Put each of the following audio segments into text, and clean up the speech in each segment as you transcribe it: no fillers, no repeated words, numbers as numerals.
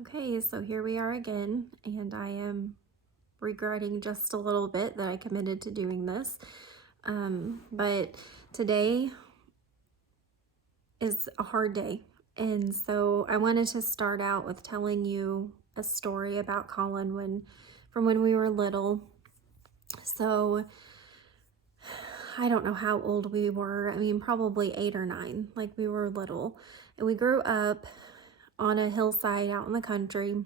Okay, so here we are again, and I am regretting just a little bit that I committed to doing this. But today is a hard day. And so I wanted to start out with telling you a story about Colin from when we were little. So I don't know how old we were. I mean, probably 8 or 9, like we were little. And we grew up on a hillside out in the country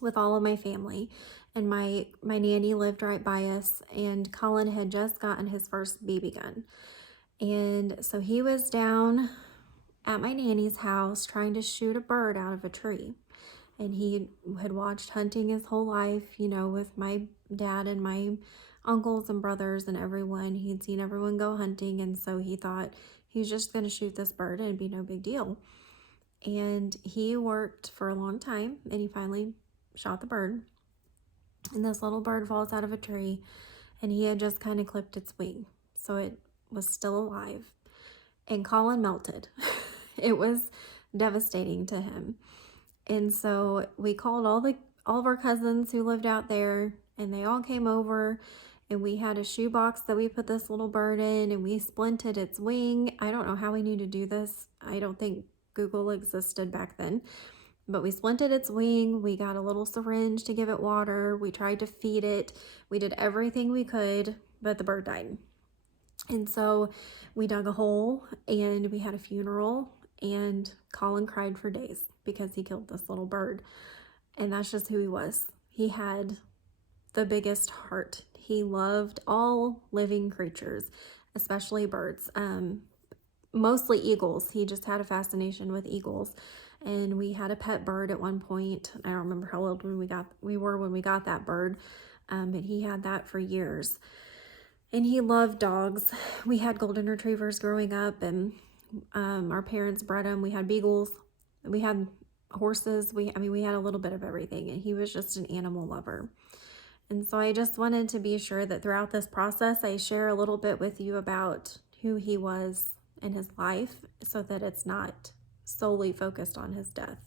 with all of my family, and my nanny lived right by us, and Colin had just gotten his first BB gun. And so he was down at my nanny's house trying to shoot a bird out of a tree. And he had watched hunting his whole life, with my dad and my uncles and brothers and everyone. He'd seen everyone go hunting, and so he thought he was just going to shoot this bird and it'd be no big deal. And he worked for a long time, and he finally shot the bird. And this little bird falls out of a tree, and he had just kind of clipped its wing, so it was still alive. And Colin melted. It was devastating to him. And so we called all of our cousins who lived out there, and they all came over, and we had a shoebox that we put this little bird in, and we splinted its wing. I don't know how we knew to do this. I don't think Google existed back then. But we splinted its wing. We got a little syringe to give it water. We tried to feed it. We did everything we could, but the bird died. And so we dug a hole, and we had a funeral, and Colin cried for days because he killed this little bird. And that's just who he was. He had the biggest heart. He loved all living creatures, especially birds. Mostly eagles. He just had a fascination with eagles. And we had a pet bird at one point. I don't remember how old we were when we got that bird, but he had that for years. And he loved dogs. We had golden retrievers growing up, and our parents bred them. We had beagles. We had horses. We had a little bit of everything, and he was just an animal lover. And so I just wanted to be sure that throughout this process, I share a little bit with you about who he was in his life, so that it's not solely focused on his death.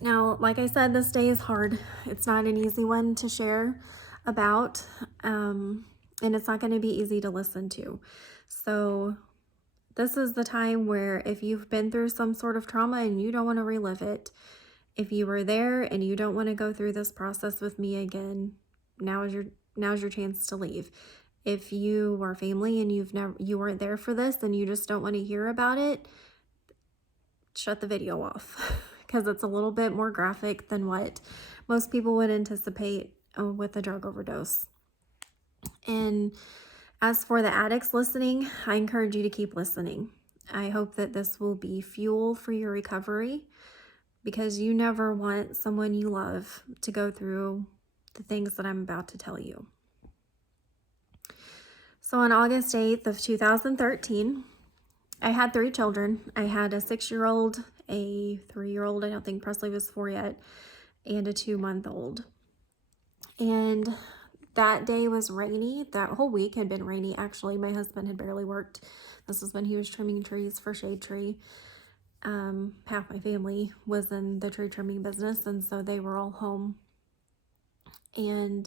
Now, like I said, this day is hard. It's not an easy one to share about, and it's not going to be easy to listen to. So this is the time where if you've been through some sort of trauma and you don't want to relive it, if you were there and you don't want to go through this process with me again, now's your chance to leave. If you are family and you weren't there for this and you just don't want to hear about it, shut the video off, because it's a little bit more graphic than what most people would anticipate with a drug overdose. And as for the addicts listening, I encourage you to keep listening. I hope that this will be fuel for your recovery, because you never want someone you love to go through the things that I'm about to tell you. So on August 8th of 2013, I had 3 children. I had a 6-year-old, a 3-year-old, I don't think Presley was 4 yet, and a 2-month-old. And that day was rainy. That whole week had been rainy. Actually, my husband had barely worked. This was when he was trimming trees for Shade Tree. Half my family was in the tree trimming business, and so they were all home. And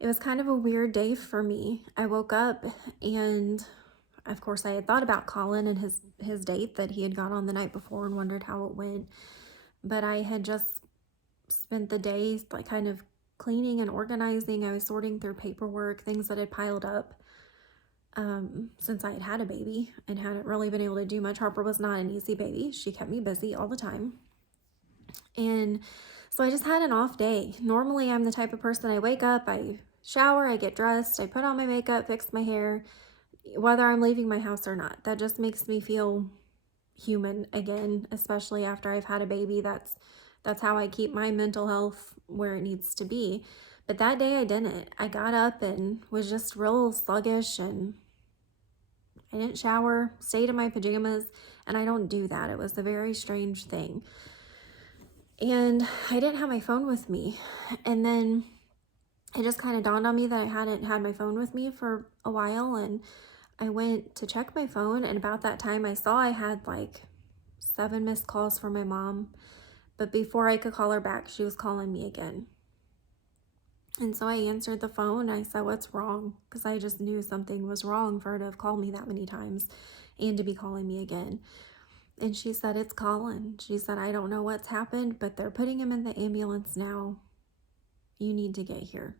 it was kind of a weird day for me. I woke up, and of course I had thought about Colin and his date that he had got on the night before and wondered how it went. But I had just spent the day like kind of cleaning and organizing. I was sorting through paperwork, things that had piled up since I had had a baby and hadn't really been able to do much. Harper was not an easy baby. She kept me busy all the time. And so I just had an off day. Normally I'm the type of person, I wake up, I shower, I get dressed, I put on my makeup, fix my hair, whether I'm leaving my house or not. That just makes me feel human again, especially after I've had a baby. That's how I keep my mental health where it needs to be. But that day I didn't. I got up and was just real sluggish, and I didn't shower, stayed in my pajamas, and I don't do that. It was a very strange thing. And I didn't have my phone with me. And then it just kind of dawned on me that I hadn't had my phone with me for a while, and I went to check my phone, and about that time I saw I had like 7 missed calls from my mom. But before I could call her back, she was calling me again. And so I answered the phone. I said, what's wrong? Because I just knew something was wrong for her to have called me that many times and to be calling me again. And she said, it's Colin. She said, I don't know what's happened, but they're putting him in the ambulance now. You need to get here.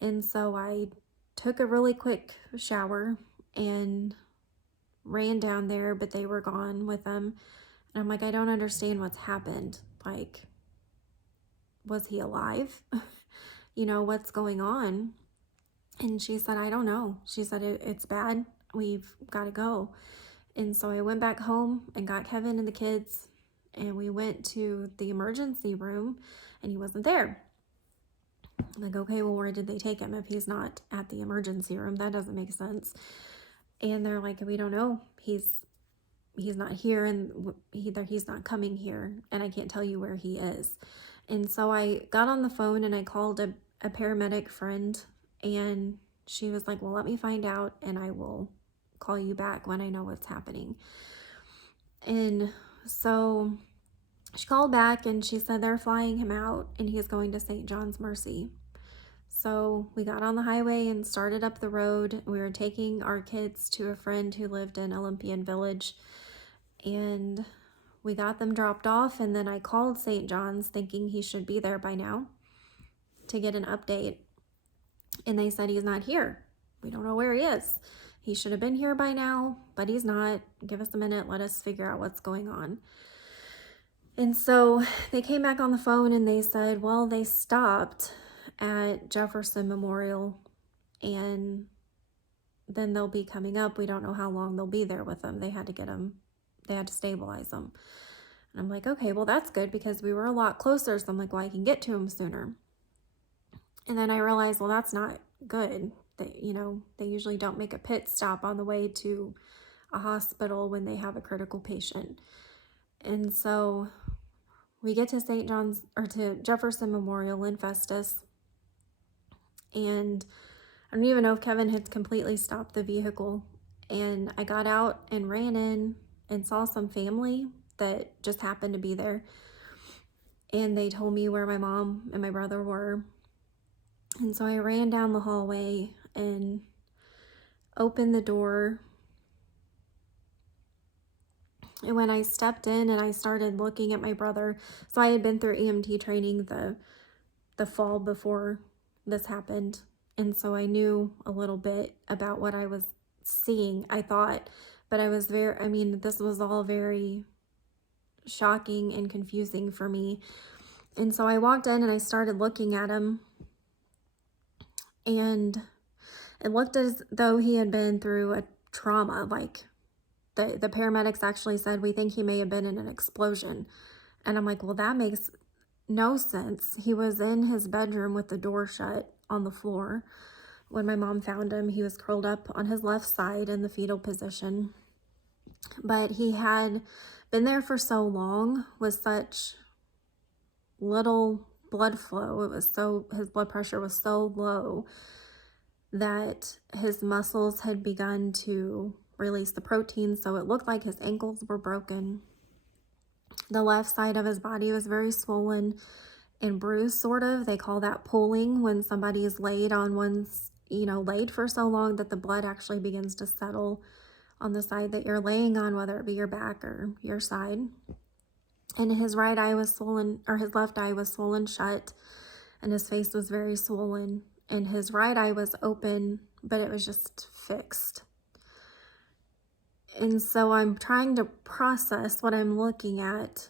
And so I took a really quick shower and ran down there, but they were gone with them. And I'm like, I don't understand what's happened. Like, was he alive? You know, what's going on? And she said, I don't know. She said, it's bad. We've got to go. And so I went back home and got Kevin and the kids, and we went to the emergency room, and he wasn't there. I'm like, okay, well, where did they take him if he's not at the emergency room? That doesn't make sense. And they're like, we don't know. He's not here, and he's not coming here, and I can't tell you where he is. And so I got on the phone and I called a paramedic friend, and she was like, well, let me find out and I will call you back when I know what's happening. And so she called back and she said they're flying him out and he's going to St. John's Mercy. So we got on the highway and started up the road. We were taking our kids to a friend who lived in Olympian Village, and we got them dropped off, and then I called St. John's thinking he should be there by now to get an update. And they said he's not here. We don't know where he is. He should have been here by now, but he's not. Give us a minute. Let us figure out what's going on. And so they came back on the phone and they said, well, they stopped at Jefferson Memorial and then they'll be coming up. We don't know how long they'll be there with them. They had to stabilize them. And I'm like, okay, well, that's good because we were a lot closer. So I'm like, well, I can get to him sooner. And then I realized, well, that's not good. They usually don't make a pit stop on the way to a hospital when they have a critical patient. And so we get to St. John's, or to Jefferson Memorial in Festus. And I don't even know if Kevin had completely stopped the vehicle. And I got out and ran in and saw some family that just happened to be there. And they told me where my mom and my brother were. And so I ran down the hallway and opened the door. And when I stepped in and I started looking at my brother, so I had been through EMT training the fall before this happened. And so I knew a little bit about what I was seeing, I thought. But this was all very shocking and confusing for me. And so I walked in and I started looking at him. And it looked as though he had been through a trauma. Like the paramedics actually said, we think he may have been in an explosion. And I'm like, well, that makes no sense. He was in his bedroom with the door shut on the floor. When my mom found him, he was curled up on his left side in the fetal position. But he had been there for so long with such little blood flow. His blood pressure was so low that his muscles had begun to release the protein, so it looked like his ankles were broken. The left side of his body was very swollen and bruised, sort of. They call that pooling, when somebody is laid on laid for so long that the blood actually begins to settle on the side that you're laying on, whether it be your back or your side. And his right eye was swollen, or his left eye was swollen shut, and his face was very swollen. And his right eye was open, but it was just fixed. And so I'm trying to process what I'm looking at,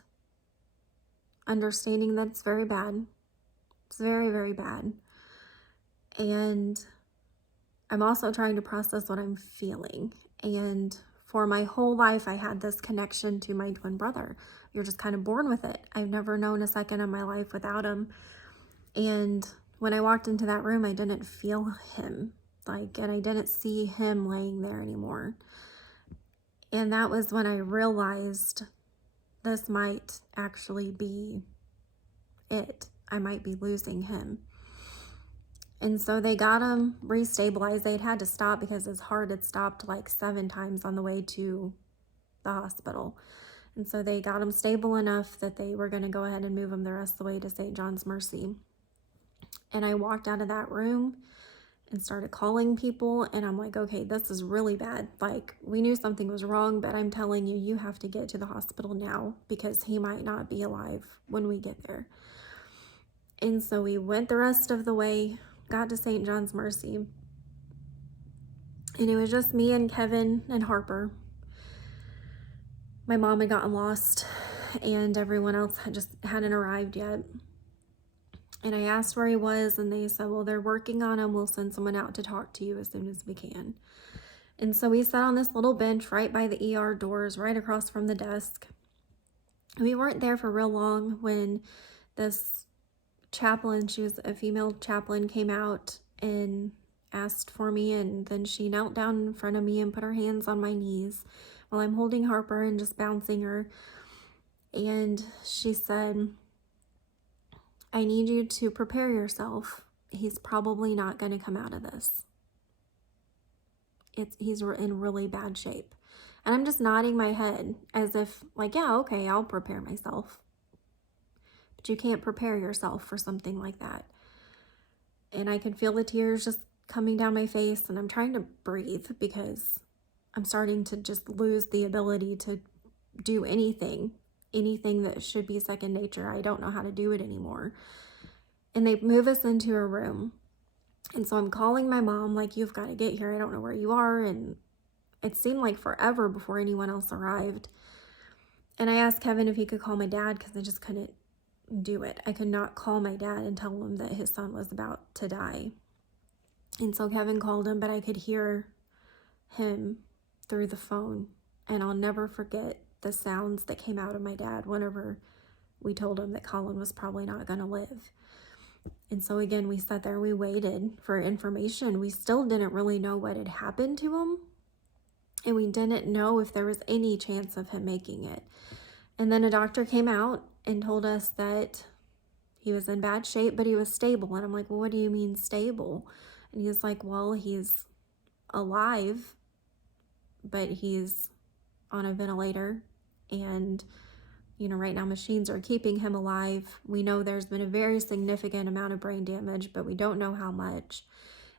understanding that it's very bad. It's very, very bad. And I'm also trying to process what I'm feeling. And for my whole life, I had this connection to my twin brother. You're just kind of born with it. I've never known a second of my life without him. And when I walked into that room, I didn't feel him, and I didn't see him laying there anymore. And that was when I realized this might actually be it. I might be losing him. And so they got him restabilized. They'd had to stop because his heart had stopped like 7 times on the way to the hospital. And so they got him stable enough that they were going to go ahead and move him the rest of the way to St. John's Mercy. And I walked out of that room and started calling people, and I'm like, okay, this is really bad. Like, we knew something was wrong, but I'm telling you, you have to get to the hospital now because he might not be alive when we get there. And so we went the rest of the way, got to St. John's Mercy, and it was just me and Kevin and Harper. My mom had gotten lost, and everyone else hadn't arrived yet. And I asked where he was, and they said, well, they're working on him. We'll send someone out to talk to you as soon as we can. And so we sat on this little bench right by the ER doors, right across from the desk. We weren't there for real long when this chaplain, she was a female chaplain, came out and asked for me, and then she knelt down in front of me and put her hands on my knees while I'm holding Harper and just bouncing her. And she said, I need you to prepare yourself. He's probably not going to come out of this. He's in really bad shape. And I'm just nodding my head as if, like, yeah, okay, I'll prepare myself. But you can't prepare yourself for something like that. And I can feel the tears just coming down my face, and I'm trying to breathe because I'm starting to just lose the ability to do anything that should be second nature. I don't know how to do it anymore. And they move us into a room. And so I'm calling my mom, like, you've got to get here. I don't know where you are. And it seemed like forever before anyone else arrived. And I asked Kevin if he could call my dad because I just couldn't do it. I could not call my dad and tell him that his son was about to die. And so Kevin called him, but I could hear him through the phone. And I'll never forget the sounds that came out of my dad whenever we told him that Colin was probably not going to live. And so again, we sat there and we waited for information. We still didn't really know what had happened to him. And we didn't know if there was any chance of him making it. And then a doctor came out and told us that he was in bad shape, but he was stable. And I'm like, well, what do you mean stable? And he's like, well, he's alive, but he's on a ventilator. And, you know, right now machines are keeping him alive. We know there's been a very significant amount of brain damage, but we don't know how much.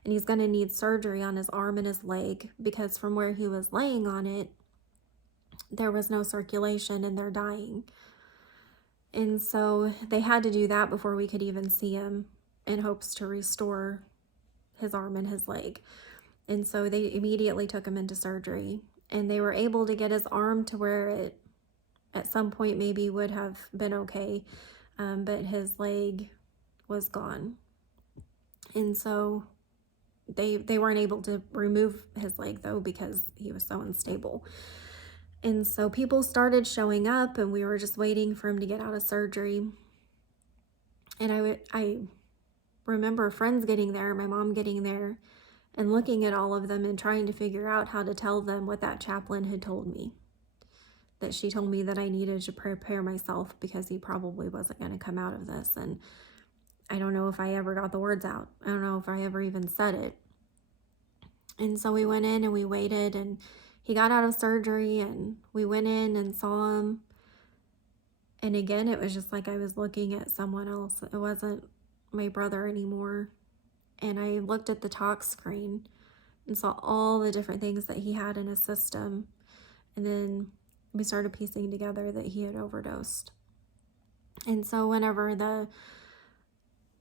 And he's going to need surgery on his arm and his leg because from where he was laying on it, there was no circulation and they're dying. And so they had to do that before we could even see him in hopes to restore his arm and his leg. And so they immediately took him into surgery, and they were able to get his arm to where it at some point maybe would have been okay, but his leg was gone. And so they weren't able to remove his leg though because he was so unstable. And so people started showing up, and we were just waiting for him to get out of surgery. And I remember friends getting there, my mom getting there, and looking at all of them and trying to figure out how to tell them what that chaplain had told me. That she told me that I needed to prepare myself because he probably wasn't going to come out of this. And I don't know if I ever got the words out. I don't know if I ever even said it. And so we went in and we waited, and he got out of surgery, and we went in and saw him. And again, it was just like I was looking at someone else. It wasn't my brother anymore. And I looked at the talk screen and saw all the different things that he had in his system. And then we started piecing together that he had overdosed. And so whenever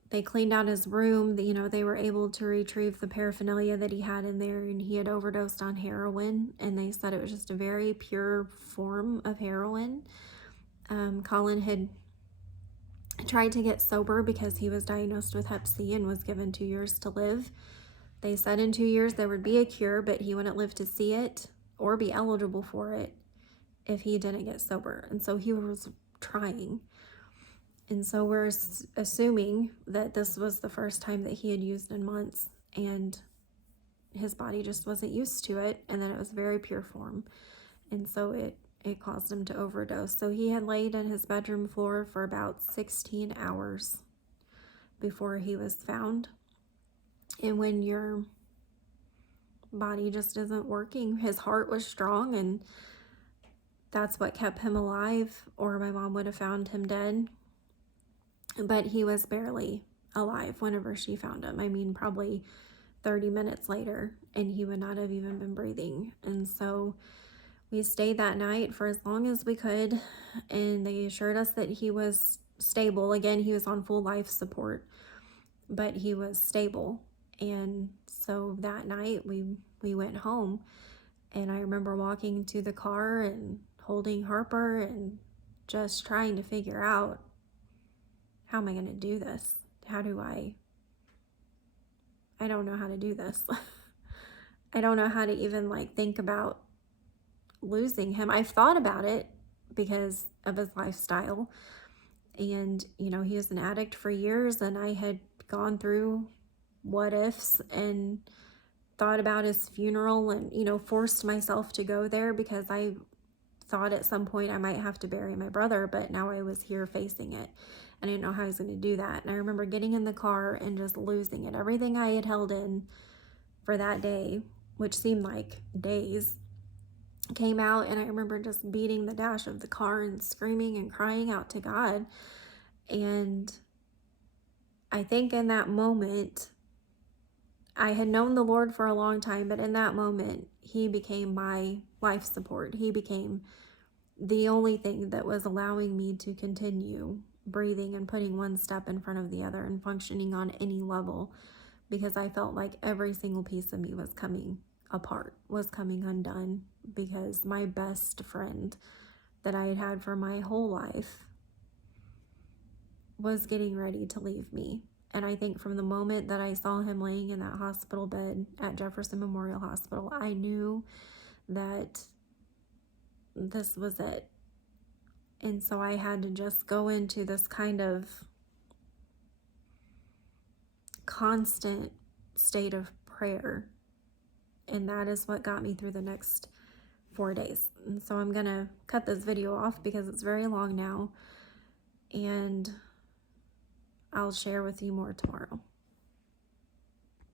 they cleaned out his room, you know, they were able to retrieve the paraphernalia that he had in there, and he had overdosed on heroin, and they said it was just a very pure form of heroin. Colin had tried to get sober because he was diagnosed with Hep C and was given 2 years to live. They said in 2 years there would be a cure, but he wouldn't live to see it or be eligible for it if he didn't get sober. And so he was trying. And so we're assuming that this was the first time that he had used in months, and his body just wasn't used to it, and then it was very pure form. And so it caused him to overdose. So he had laid in his bedroom floor for about 16 hours before he was found. And when your body just isn't working, his heart was strong, and that's what kept him alive, or my mom would have found him dead. But he was barely alive whenever she found him. I mean, probably 30 minutes later, and he would not have even been breathing. And so we stayed that night for as long as we could, and they assured us that he was stable. Again, he was on full life support, but he was stable. And so that night we went home, and I remember walking to the car and holding Harper and just trying to figure out, how am I going to do this? How do I don't know how to do this. I don't know how to even like think about losing him. I've thought about it because of his lifestyle. And, you know, he was an addict for years, and I had gone through what ifs and thought about his funeral and, you know, forced myself to go there because I thought at some point I might have to bury my brother, but now I was here facing it. And I didn't know how I was going to do that. And I remember getting in the car and just losing it. Everything I had held in for that day, which seemed like days, came out. And I remember just beating the dash of the car and screaming and crying out to God. And I think in that moment, I had known the Lord for a long time, but in that moment, he became my life support. He became the only thing that was allowing me to continue breathing and putting one step in front of the other and functioning on any level, because I felt like every single piece of me was coming apart, was coming undone, because my best friend that I had had for my whole life was getting ready to leave me. And I think from the moment that I saw him laying in that hospital bed at Jefferson Memorial Hospital, I knew that this was it. And so I had to just go into this kind of constant state of prayer. And that is what got me through the next 4 days. And so I'm going to cut this video off because it's very long now. And I'll share with you more tomorrow.